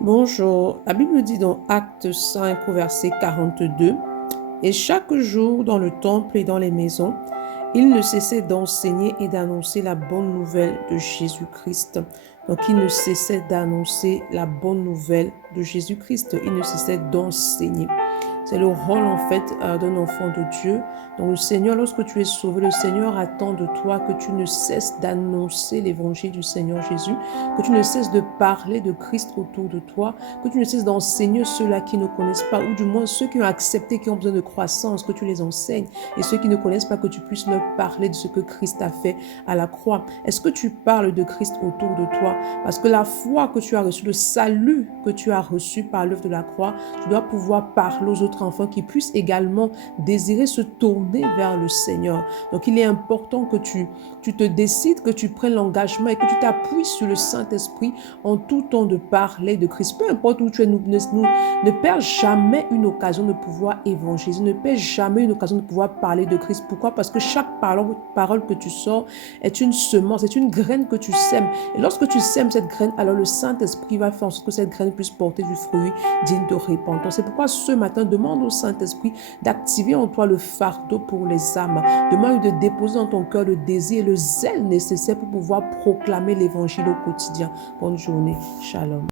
Bonjour, la Bible dit dans Acte 5 au verset 42, et chaque jour dans le temple et dans les maisons, il ne cessait d'enseigner et d'annoncer la bonne nouvelle de Jésus-Christ. Donc il ne cessait d'annoncer la bonne nouvelle de Jésus-Christ, il ne cessait d'enseigner. C'est le rôle en fait d'un enfant de Dieu. Donc le Seigneur, lorsque tu es sauvé, le Seigneur attend de toi que tu ne cesses d'annoncer l'évangile du Seigneur Jésus, que tu ne cesses de parler de Christ autour de toi, que tu ne cesses d'enseigner ceux-là qui ne connaissent pas, ou du moins ceux qui ont accepté, qui ont besoin de croissance, que tu les enseignes, et ceux qui ne connaissent pas, que tu puisses leur parler de ce que Christ a fait à la croix. Est-ce que tu parles de Christ autour de toi? Parce que la foi que tu as reçue, le salut que tu as reçu par l'œuvre de la croix, tu dois pouvoir parler aux autres enfants qui puissent également désirer se tourner vers le Seigneur. Donc il est important que tu te décides, que tu prennes l'engagement et que tu t'appuies sur le Saint-Esprit en tout temps de parler de Christ. Peu importe où tu es, ne perds jamais une occasion de pouvoir évangéliser, ne perds jamais une occasion de pouvoir parler de Christ. Pourquoi? Parce que chaque parole que tu sors est une semence, est une graine que tu sèmes. Et lorsque tu sèmes cette graine, alors le Saint-Esprit va faire en sorte que cette graine puisse porter du fruit digne de repentance. C'est pourquoi ce matin, demande au Saint-Esprit d'activer en toi le fardeau pour les âmes. Demande de déposer dans ton cœur le désir et le zèle nécessaire pour pouvoir proclamer l'évangile au quotidien. Bonne journée. Shalom.